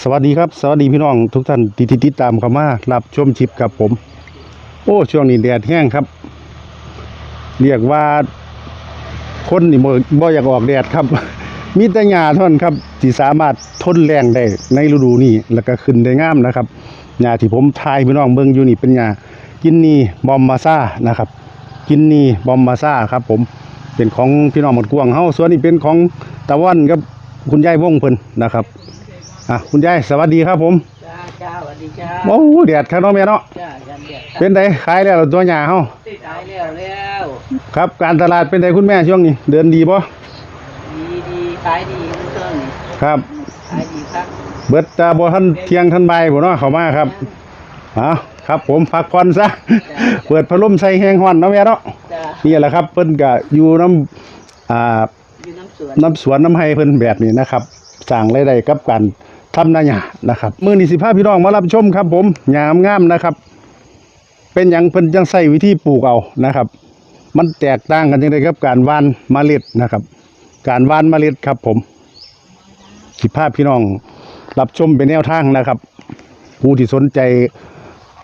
สวัสดีครับ สวัสดีพี่น้องทุกท่านที่ติดตามเข้ามารับชมชิปกับผม โอ้ช่วงนี้แดดแห้งครับ เรียกว่าคนนี่บ่บอยากออกแดดครับ มีแต่หญ้าเท่านั้นครับที่สามารถทนแรงได้ในฤดูนี้แล้วก็ขึ้นได้งามนะครับหญ้าที่ผมทายพี่น้องเบิ่งอยู่นี่เป็นหญ้ากินนีบอมมาซ่านะครับ กินนีบอมมาซ่าครับ ผมเป็นของพี่น้องหมดกวงเฮาส่วนนี้เป็นของตะวันกับคุณยายวงเพิ่นนะครับ อะคุณยายสวัสดีครับผมจ้าจ้าสวัสดีจ้าโอ้แดดครับน้องแม่เนาะจ้ายันเดียดเป็นไดขายแล้วตัวหญ้าเฮาติดตายแล้วแล้วครับ การตลาดเป็นไดคุณแม่ช่วงนี้ เดินดีบ่ดีดีขายดีมันเติมนี่ครับขายดีครับเบิดตาบ่ทันเที่ยงทันบ่ายบ่เนาะเข้ามาครับเอาครับผมพักผ่อนซะเปิดพัดลมใส่แห้งฮ้อนเนาะแม่เนาะจ้านี่แหละครับเพิ่นก็อยู่น้ำอ่าอยู่น้ำสวนน้ำสวนน้ำไห้เพิ่นแบบนี้นะครับสร้างรายได้กับการ ทำนาหญ้านะครับ มือนีสิพาพี่น้องมารับชมครับ ผมหญ้างามนะครับ เป็นหยังเพิ่นจังใช้วิธีปลูกเอานะครับ มันแตกต่างกันจังไดกับ การว่านเมล็ดนะครับ การว่านเมล็ดครับ ผมสิพาพพี่น้องรับชมเป็นแนวทางนะครับ ผู้ที่สนใจ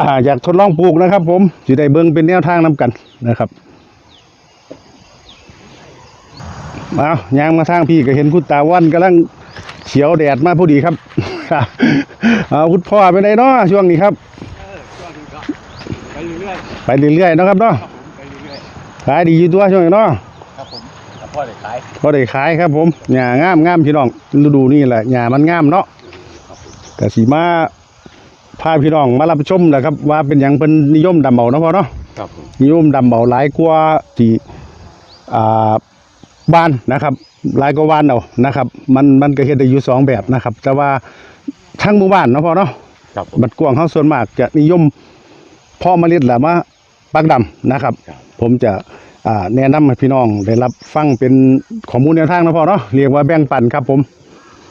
ออยากทดลองปลูกนะครับ ผมสิได้เบิ่งเป็นแนวทางนํกันนะครับเอายางมาทางพี่ก็เห็นคุณตาวันกำลัง เฉียวแดดมาพอดีครับเอาคุณพ่อไปไหนเนาะช่วงนี้ครับไปเรื่อยไปเรื่อยๆเนาะครับเนาะๆครับผมไปเรื่อยขายดีอยู่ตัวช่วงนี้เนาะๆครับผมแต่พ่อได้ขายพอได้ขายครับผมหญ้างามงามพี่น้องฤดูนี่แหละหญ้ามันงามเนาะกสีมาพาพี่น้องมารับชมนะครับ ว่าเป็นอย่างเป็นนิยมดำเบาเนาะพ่อเนาะครับผมนิยมดำเบาหลายกว่าที่อ่าบ้านนะครับ หลายกว่าบ้านเอานะครับ มันมันก็เฮ็ดได้อยู่สองแบบนะครับ แต่ว่าทั้งหมู่บ้านเนาะพ่อเนาะครับผม บัดกวางเฮาส่วนมากจะนิยมเพ่อเมล็ดแหละมาปักดำนะครับ ครับ ผมจะอ่าแนะนำให้พี่น้องได้รับฟังเป็นข้อมูลแนวทางเนาะพ่อเนาะเรียกว่าแบ่งปันครับผม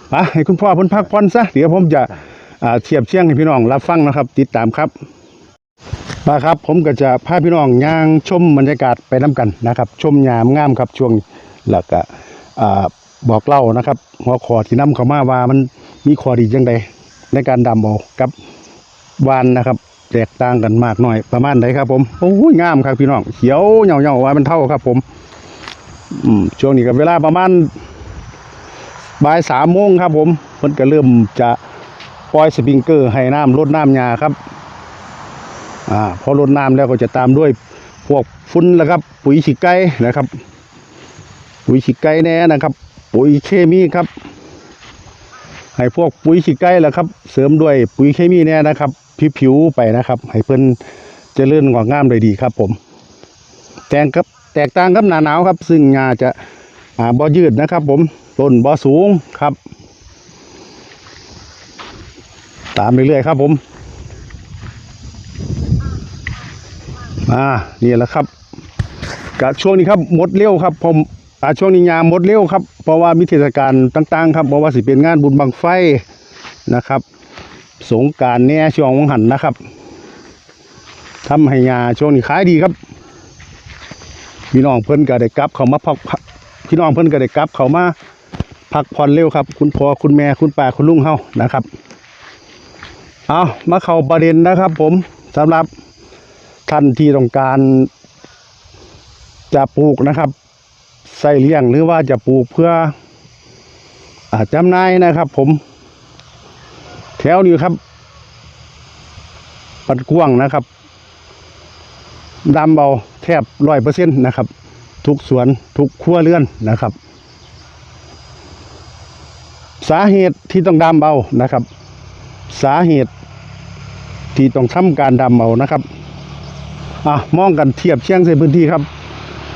ไปให้คุณพ่อเพิ่นพักผ่อนซะเดี๋ยวผมจะอ่าเทียบเชียงให้พี่น้องรับฟังนะครับ ติดตามครับ มาครับผมก็จะพาพี่น้องย่างชมบรรยากาศไปน้กันนะครับ ชมยามงามครับช่วงนี้แล้วก็อ่า บอกเล่านะครับหัวขอที่นำเข้ามาว่ามันมีข้อดีจังใดในการดำเอากับวานนะครับแตกต่างกันมากหน่อยประมาณใดครับ ผมโอ้ยงามครับพี่น้องเขียวเหงาๆว่ามันเท่าครับ ผมอืมช่วงนี้กับเวลาประมาณบ่ายสามโมงครับ ผมเพิ่นก็เริ่มจะปล่อยสปริงเกอร์ให้น้ำลดน้ำยาครับอ่าพอรดน้ำแล้วก็จะตามด้วยพวกฟุ้นแล้วครับ ปุ๋ยฉีกไก่นะครับ ปุ๋ยฉีกไก่แน่นะครับ ปุ๋ยเคมีครับ ให้พวกปุ๋ยฉีกไก่แล้วครับ เสริมด้วยปุ๋ยเคมีแน่นะครับผิวๆไปนะครับ ให้เพิ่นเจริญงอกงามได้ดีครับ ผมแตงครับแตกต่างกับหนาหนาวครับ ซึ่งงาจะอ่าบ่ยืดนะครับ ผมต้นบ่สูงครับ ตามเรื่อยๆครับ ผมอ่านี่แหละครับกับช่วงนี้ครับหมดเร็วครับผม อาช่วงนี้ยามหมดเร็วครับ เพราะว่ามีเทศกาลต่างๆ ครับเพราะว่าสิเป็นงานบุญบังไฟนะครับ สงการเนี่ยช่วงวังหันนะครับทำให้ยาช่วงนี้ขายดีครับ พี่น้องเพิ่นก็ได้กลับ เขามาพักพี่น้องเพิ่นก็ได้กลับ เขามาพักผ่อนเร็วครับ คุณพ่อคุณแม่คุณป้าคุณลุงเฮานะครับ เอามาเข้าประเด็นนะครับ ผมสำหรับท่านที่ต้องการจะปลูกนะครับ ใส่เลี้ยงหรือว่าจะปลูกเพื่ออาจำหน่ายนะครับ ผม แถวนี้ครับ ปัดกว้างนะครับดำเบาแทบร้อยเปอร์เซ็นต์นะครับ ทุกสวนทุกครัวเรือนนะครับ สาเหตุที่ต้องดำเบานะครับ สาเหตุที่ต้องทำการดำเบานะครับอะมองกันเทียบเชียงใส่พื้นที่ครับ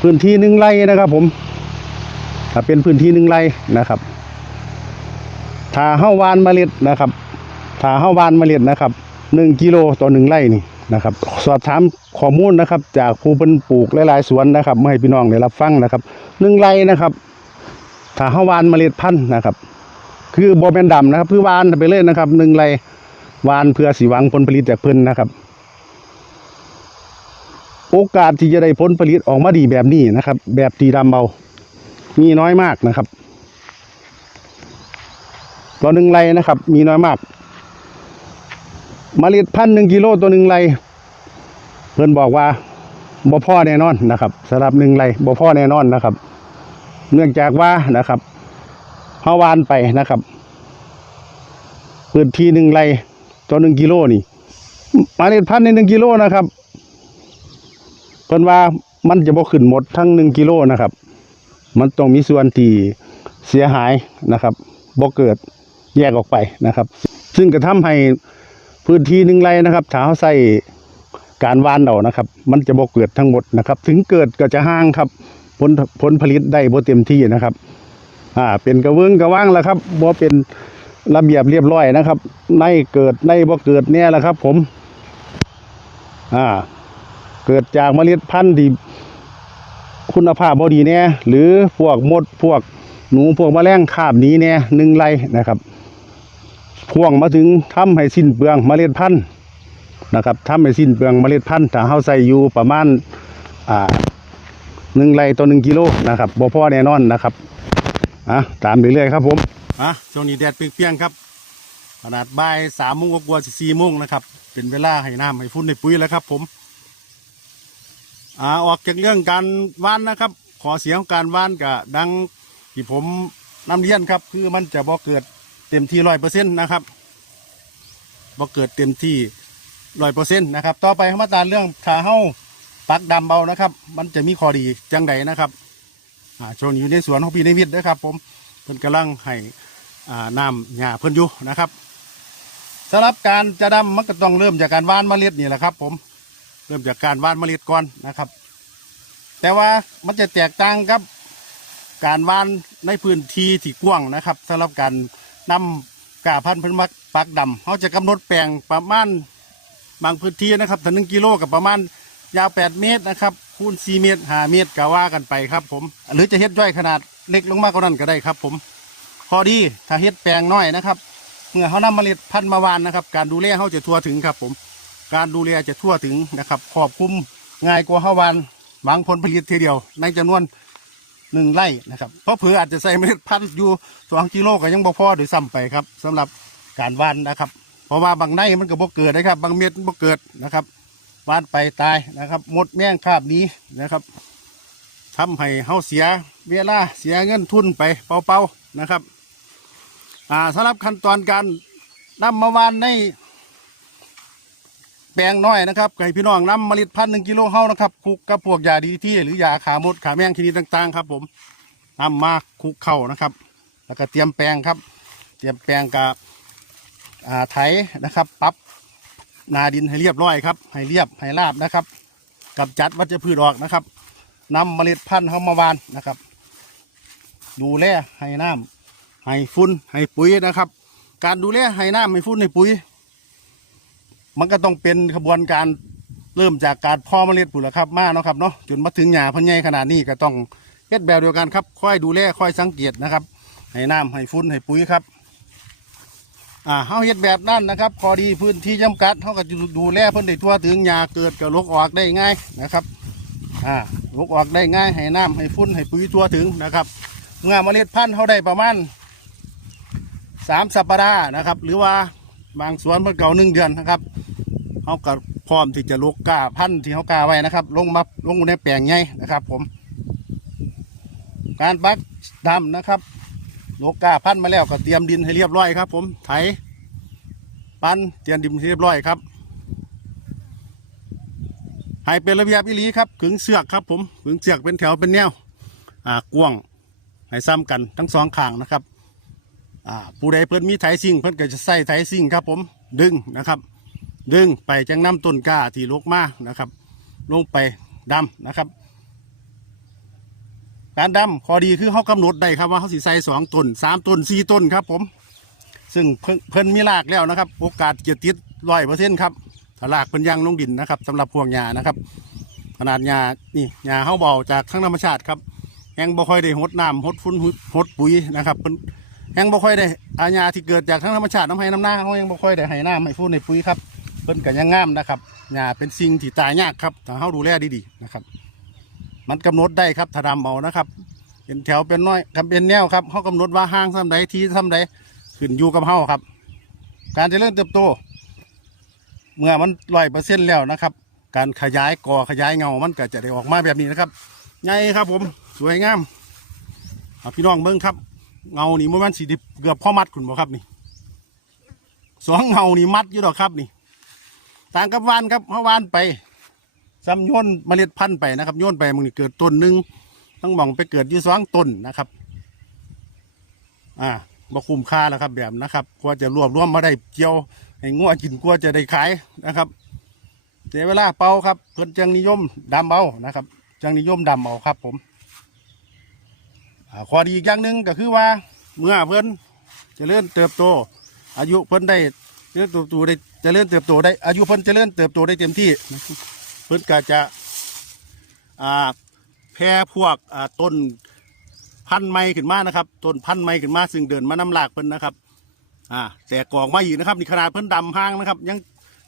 พื้นที่หนึ่งไร่นะครับผม เป็นพื้นที่หนึ่งไร่นะครับถ้าเฮ้าวานเมล็ดนะครับถ้าเฮ้าวานเมล็ดนะครับหนึ่งกิโลต่อหนึ่งไร่นี่นะครับ สอบถามข้อมูลนะครับ จากผู้เป็นปลูกหลายๆสวนนะครับมาให้พี่น้องได้รับฟังนะครับหนึ่งไร่นะครับถ้าเฮ้าวานเมล็ดพันธุ์นะครับ คือโบเป็นดำนะครับเพื่อวานไปเลยนะครับหนึ่งไร่วานเพื่อสีหวังผลผลิตจากเพิ่นนะครับ โอกาสที่จะได้ผลผลิตออกมาดีแบบนี้นะครับ แบบตีดำเบา มีน้อยมากนะครับ ต่อหนึ่งไรนะครับ มีน้อยมากเมล็ดพันธุ์หนึ่งกิโลตัวหนึ่งไรเพื่อนบอกว่าบ่พ่อแน่นอนนะครับสำหรับหนึ่งไรบ่พ่อแน่นอนนะครับ เนื่องจากว่านะครับเฮาวานไปนะครับพื้นที่หนึ่งไรตัวหนึ่งกิโลนี่เมล็ดพันธุ์ในหนึ่งกิโลนะครับเพิ่อนว่ามันจะบ่ขึ้นหมดทั้งหนึ่งกิโลนะครับ มันต้องมีส่วนที่เสียหายนะครับบ่เกิดแยกออกไปนะครับ ซึ่งกระทำให้พื้นที่หนึ่งไรนะครับถ้าเขาใส่การวานเอานะครับ มันจะบ่เกิดทั้งหมดนะครับ ถึงเกิดก็จะห่างครับผลผลผลิตได้บ่เต็มที่นะครับ อ่า เป็นกระเวงกระว่างแล้วครับบ่เป็นระเบียบเรียบร้อยนะครับ ในเกิดในบ่เกิดเนี่ยแหละครับ ผม อ่า เกิดจากเมล็ดพันธุ์ที่ คุณภาพบ่ดีแน่หรือพวกมดพวกหนูพวกแมลงคาบนี้แน่หนึ่งไรนะครับพ่วงมาถึงทำให้สิ้นเปลืองเมล็ดพันธุ์นะครับทำให้สิ้นเปลืองเมล็ดพันธุ์ถ้าเฮาใส่อยู่ประมาณอ่าหนึ่งไรต่อหนึ่งกิโลนะครับบ่พอแน่นอนนะครับอะตามไปเรื่อยครับผมอะช่วงนี้แดดเปรี้ยงๆครับขนาดบ่ายสามโมงกว่าสี่โมงนะครับ เป็นเวลาให้น้ำให้ฟุ้นให้ปุ๋ยแล้วครับผม อ่าออกจากเรื่องการว่านนะครับ ขอเสียงของการว่านกับดังที่ผมนำเรียนครับ คือมันจะบ่เกิดเต็มที่ร้อยเปอร์เซ็นต์นะครับบ่เกิดเต็มที่ร้อยเปอร์เซ็นต์นะครับ ต่อไปเข้ามาตามเรื่องขาเฮ้าปักดำเบานะครับ มันจะมีข้อดีจังใดนะครับอ่าช่วงนี้อยู่ในสวนของพี่ในมิตรนะครับ ผมเพิ่นกำลังให้อ่าน้ำหญ้าเพิ่นอยู่นะครับสำหรับการจะดำมันก็ต้องเริ่มจากการว่านเมล็ดนี่แหละครับ ผม ริ่มจากการว่านเมล็ดก่อนนะครับ แต่ว่ามันจะแตกต่างกับการว่านในพื้นที่ที่กว้างนะครับสำหรับการนำกาพันธุ์พื้นมักปักดำเขาจะกำหนดแปลงประมาณบางพื้นที่นะครับถึงหนึ่งกิโลกับประมาณยาว 8 เมตรนะครับคูณ 4 เมตร 5 เมตรก็ว่ากันไปครับผม หรือจะเฮ็ดย่อยขนาดเล็กลงมากกว่านั้นก็ได้ครับผมพอดีถ้าเฮ็ดแปลงน้อยนะครับเมื่อเขานำเมล็ดพันธุ์มาวานนะครับ การดูแลเขาจะทั่วถึงครับผม การดูแลจะทั่วถึงนะครับครอบคลุมง่ายกว่าเฮาวานหวังผลผลิตทีเดียว ในจำนวนหนึ่งไร่นะครับเพราะเผื่ออาจจะใส่เมล็ดพันธุ์อยู่สองกิโลก็ยังบ่พอโดยซ้ำไปครับสำหรับการหวานนะครับ เพราะว่าบางในมันก็บ่เกิดนะครับ บางเม็ดบ่เกิดนะครับหวานไปตายนะครับหมดแม่งคาบนี้นะครับทำให้เฮาเสียเวลาเสียเงินทุนไปเปล่าๆนะครับอ่าสำหรับขั้นตอนการนำมาวานใน แปลงน้อยนะครับให้พี่น้องนำเมล็ดพันธุ์หนึ่งกิโลเฮานะครับคลุกกับพวกยาดีที่หรือยาขามดขาแมงชนิดต่างๆครับ ผมนำมาคลุกเข้านะครับ แล้วก็เตรียมแปลงครับ เตรียมแปลงกับอ่าไถนะครับปรับนาดินให้เรียบร้อยครับ ให้เรียบให้ราบนะครับกับจัดวัชพืชออกนะครับนำเมล็ดพันธุ์เข้ามาวานนะครับ ดูแลให้น้ำให้ฟุ้นให้ปุ๋ยนะครับ การดูแลให้น้ำให้ฟุ้นให้ปุ๋ย มันก็ต้องเป็นขบวนการเริ่มจากการพาะเมล็ดปุ๋ยครับมาเนาะครับเนาะจนมาถึงหญ้าพันใหญ่ขนาดนี้ก็ต้องเฮ็ดแบบเดียวกันครับค่อยดูแลค่อยสังเกตนะครับ ให้น้ำให้ฟุ้นให้ปุ๋ยครับอ่าเฮาเฮ็ดแบบนั้นนะครับพอดีพื้นที่จำกัดเฮาก็จะดูแลเพิ่นได้ทั่วถึงหญ้าเกิดกับลกออกได้ง่ายนะครับอ่าลกออกได้ง่ายให้น้ำให้ฟุ้นให้ปุ๋ยทั่วถึงนะครับเมื่อเมล็ดพันธุ์เฮาได้ประมาณสามสัปดาห์นะครับ หรือว่า บางสวนเพิ่นเก่าหนึ่งเดือนนะครับเขาก็พร้อมที่จะลกกาพันธุ์ที่เขากาไว้นะครับ ลงมาลงในแปลงใหญ่นะครับ ผม การปักดำนะครับลกกาพันธุ์มาแล้วก็เตรียมดินให้เรียบร้อยครับ ผมไถปั้นเตรียมดินให้เรียบร้อยครับให้เป็นระเบียบอิลีครับขึงเสือกครับผมขึงเสือกเป็นแถวเป็นแนวอ่ากว้างให้ซ้ำกันทั้งสองข้างนะครับ อ่าผู้ใดเพิ่นมีไถซิ่งเพิ่นก็จะใส่ไถซิ่งครับผมดึงนะครับ ดึงไปจังน้ำต้นกล้าที่ลกมานะครับ ลงไปดำนะครับ การดำข้อดีคือเขากำหนดได้ครับว่าเขาสิใส่สองต้นสามต้นสี่ต้นครับผม ซึ่งเพิ่นเพิ่นมีรากแล้วนะครับ โอกาสจะติดร้อยเปอร์เซ็นต์ครับถ้ารากเพิ่นยังลงดินนะครับสำหรับพวกหญ้านะครับ ขนาดหญ้านี่หญ้าเขาเบาจากทั้งธรรมชาติครับแห้งบ่ค่อยได้หดน้ำหดฟุ้นหดปุ๋ยนะครับเพิ่น แห้งบ่ค่อยได้อาญาที่เกิดจากทั้งธรรมชาติน้ำให้น้ำหน้าเขายังบ่ค่อยได้ให้น้ำให้ฟูให้ปุ๋ยครับเพิ่นก็ยังงามนะครับหญ้าเป็นสิ่งที่ตายยากครับถ้าเฮาดูแลดีๆนะครับ มันกำหนดได้ครับถ้าดำเอานะครับ เป็นแถวเป็นน้อยกับเป็นแนวครับเขากำหนดว่าห้างซ้ำใดที่ซ้ำใดขึ้นอยู่กับเฮาครับ การเจริญเติบโต เมื่อมันร้อยเปอร์เซ็นต์แล้วนะครับ การขยายก่อขยายเงามันก็จะได้ออกมาแบบนี้นะครับใหญ่ครับผมสวยงามอาพี่น้องเบิ้งครับ เงานี่มันสีเกือบพ่อมัดคุณบ่ครับนี่สองเงานี่มัดอยู่ดอกครับนี่ต่างกับวานครับเฮาวานไปซ้ำโยนเมล็ดพันธุ์ไปนะครับโยนไปมันนี่เกิดต้นหนึ่งทั้งมองไปเกิดอยู่สองต้นนะครับ อ่าบ่คุ้มค่าแล้วครับแบบนะครับกว่าจะรวบรวมมาได้เกี่ยวให้งัวกินกว่าจะได้ขายนะครับเสียเวลาเป่าครับเพิ่นจังนิยมดำเอานะครับ จังนิยมดำเอาครับผม ข้อดีอีกอย่างหนึ่งก็คือว่าเมื่อเพิ่นจะเลื่อนเติบโต อายุเพิ่นได้เจริญเติบโตได้เจริญเติบโตได้อายุเพิ่นเจริญเติบโตได้เต็มที่ เพิ่นก็จะแพร่พวกต้นพันธุ์ใหม่ขึ้นมานะครับต้นพันธุ์ใหม่ขึ้นมาซึ่งเดินมาน้ำหลากเพิ่นนะครับอ่าแต่กอกมาอีกนะครับนี่ขนาดเพิ่นดำห้างนะครับ ยัง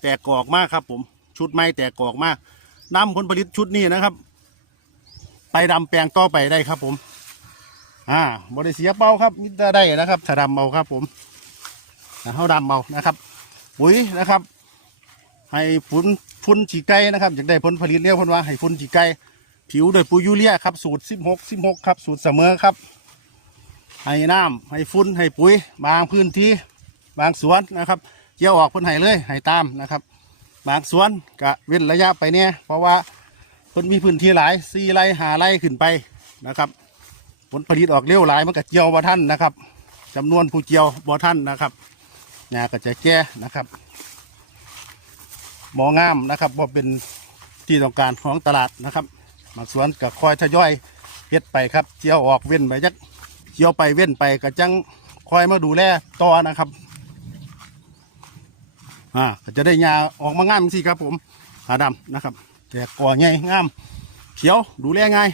แตกกอกมากครับ ผมชุดใหม่แตกกอกมากนำผลผลิตชุดนี้นะครับ ไปดำแปลงต่อไปได้ครับผม อ่าบริเสียเป้าครับมิตรได้นะครับถ้าดำเอาครับ ผมนะเขาดำเอานะครับปุ๋ยนะครับ ให้ฝุ่นฝุ่นฉีไก่นะครับอยากได้ผลผลิตเรียกพิ่นว่าให้ฝุ่นฉีไก่ผิวโดยปุ๋ยยูเรียครับสูตร16 16ครับ สูตรเสมอครับ ให้น้ำให้ฟุ้นให้ปุ๋ย บางพื้นที่บางสวนนะครับเกี่ยวออกเพิ่นให้เลยให้ตามนะครับ บางสวนกะเว้นระยะไปเนี่ยเพราะว่าเพิ่นมีพื้นที่หลายสี่ไร่หาไร่ขึ้นไปนะครับ ผลผลิตออกเร็วหลายมันก็เกี่ยวบ่ท่านนะครับจำนวนผู้เกี่ยวบ่ท่านนะครับงาก็จะแก่นะครับหมองามนะครับว่าเป็นที่ต้องการของตลาดนะครับบาสวนก็คอยทยอยเฮ็ดไปครับเจียวออกเว้นไปจักเจียวไปเว้นไปก็จังคอยมาดูแลต่อนะครับอ่าจะได้ยาออกมางามสิครับผมหาดำนะครับแต่ก่อใหญ่งาม เขียวดูแลง่าย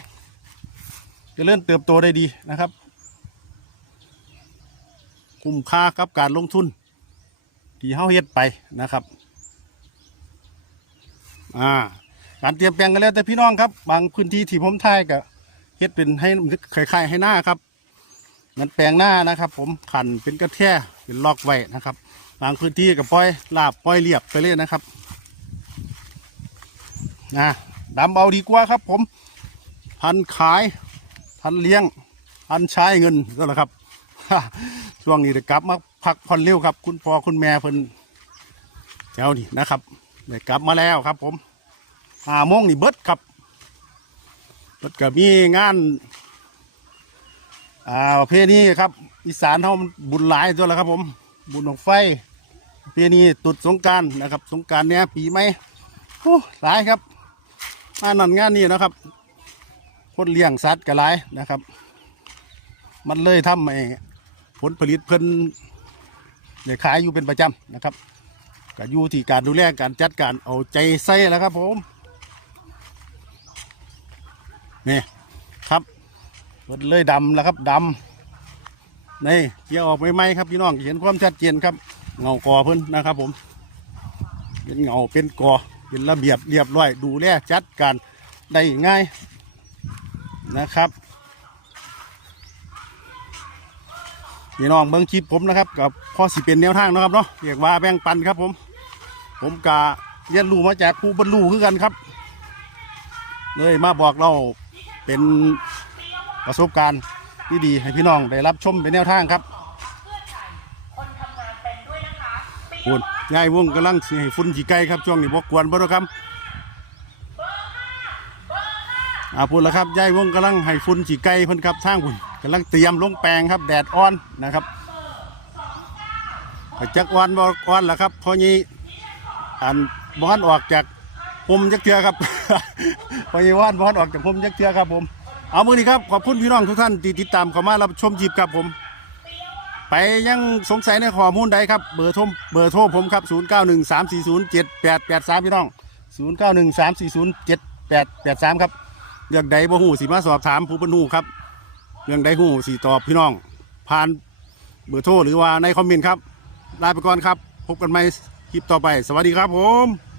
จะเริ่มเติบโตได้ดีนะครับ คุ้มค่ากับการลงทุน ที่เฮาเฮ็ดไปนะครับ อ่า การเตรียมแปลงกันแล้วแต่พี่น้องครับ บางพื้นที่ที่ผมทายก็เฮ็ดเป็นให้คล้ายๆให้หน้าครับมือนแปลงหน้านะครับ ผมขันเป็นกระแท่เป็นลอกไว้นะครับ บางพื้นที่ก็ปล่อยลาบปล่อยเรียบไปเลยนะครับนะดำเอาดีกว่าครับผม พันขาย พันเลี้ยงพันใช้เงินก็แล้วครับช่วงนี้ได้กลับมาพักผ่อนเร็วครับ คุณพ่อคุณแม่เพิ่นแถวนี้นะครับได้กลับมาแล้วครับ ผมห้าโมงนี่เบิดครับเบิดกับมีงานอ่าประเพณีครับอีสานเขาบุญหลายตัวแล้วครับ ผม บุญดอกไฟประเพณีตุดสงการนะครับ สงการเนี้ยปีไหมโอ้หลายครับงานนั่นงานนี้นะครับ คนเลี้ยงสัตว์ก็หลายนะครับ มันเลยทำให้ผลผลิตเพิ่นได้ขายอยู่เป็นประจำนะครับก็อยู่ที่การดูแลการจัดการเอาใจใส่แล้วครับผมนี่ครับเปิดเลยดำแล้วครับดำนี่เกี่ยวออกไม่ไหมครับพี่น้องเห็นความชัดเจนครับเงากอเพิ่นนะครับผม เป็นเงาเป็นกอเป็นระเบียบเรียบร้อย ดูแลจัดการได้ง่าย นะครับพี่น้องเบิ้งคลิปผมนะครับกับพ่อสิเป็นแนวทางนะครับเนาะเรียกว่าแบ่งปันครับผม ผมกะเรียนรู้มาจากผู้บรรลุคือกันครับเลยมาบอกเราเป็นประสบการณ์ที่ดีให้พี่น้องได้รับชมเป็นแนวทางครับคุณยายวงกำลังสิให้ฝุ่นจีไก่ครับช่วงนี้บกกวนบ่ต้องครับ อ่าพูดแล้วครับยายวงกำลังให้ฝุ่นจีไก่เพิ่นครับทางคุณกำลังเตรียมลงแปลงครับ แดดอ่อนนะครับก็จักอ่อนบ่อ่อนแล้วครับเพราะนี้อันบอนออกจากผมยักเทือครับพยาว่านบอนออกจากผมยักเทือครับผม เอามือนี้ครับขอบคุณพี่น้องทุกท่านที่ติดตามเข้ามารับชมจีบครับผม ไปยังสงสัยในข้อมูลใดครับเบอร์โทรเบอร์โทรผมครับ 0 9 1 3 4 0 7 8 8 3 พี่น้อง 0 9 1 3 4 0 7 8 8 3 ครับ เรื่องใดบ่หูสิมาสอบถามผู้บรรลุครับ เรื่องใดหูสิตอบพี่น้อง ผ่านเบอร์โทรหรือว่าในคอมเมนต์ครับ ลาไปก่อนครับ พบกันใหม่คลิปต่อไป สวัสดีครับผม